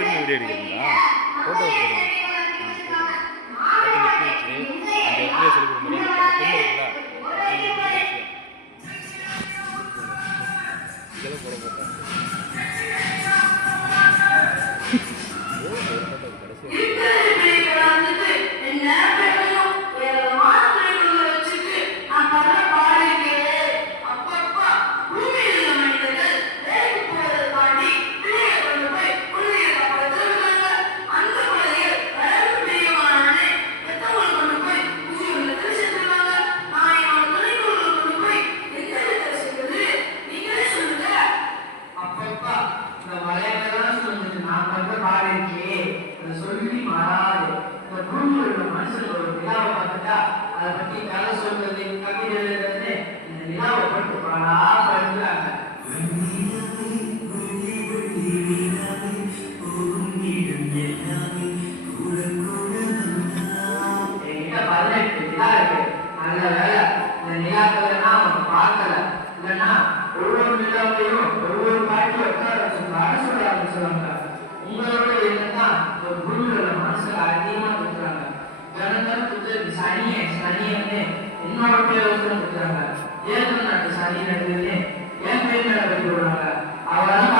பேருமே வீடியோ எடுக்கிறீங்களா? ஃபோட்டோ போடுங்க. பார்த்து நிற்க வச்சு அந்த இடத்துல சொல்லி கொடுக்கும்போது அந்த பொண்ணு இருக்குல்ல இதெல்லாம் போட போட்டேன். ஒரு ஃபோட்டோ அதை பற்றி கதை சொல்றது கவிதை எழுதுறது இந்த நிலாவை பட்டு பாடா படிக்கிறாங்க. என்கிட்ட 18 நிலா இருக்கு. நல்ல வேலை இந்த நிலாக்கள்னா அவங்க பார்க்கல. இல்லைன்னா ஒவ்வொரு நிலாவையும் ஒவ்வொரு பாட்டில் உட்கார வச்சு சொல்ல ஆரம்பிச்சுவாங்க. உங்களோட என்னதான் ஒரு குருவோட மனசுல அதிகமா கொடுக்குறாங்க. கணக்கு சனியை வந்து என்னோட பேர் வந்து கொடுக்குறாங்க. ஏழு நாட்டு சனி நடக்குதுன்னு என் பேர் மேல கட்டி விடுறாங்க. அவரால்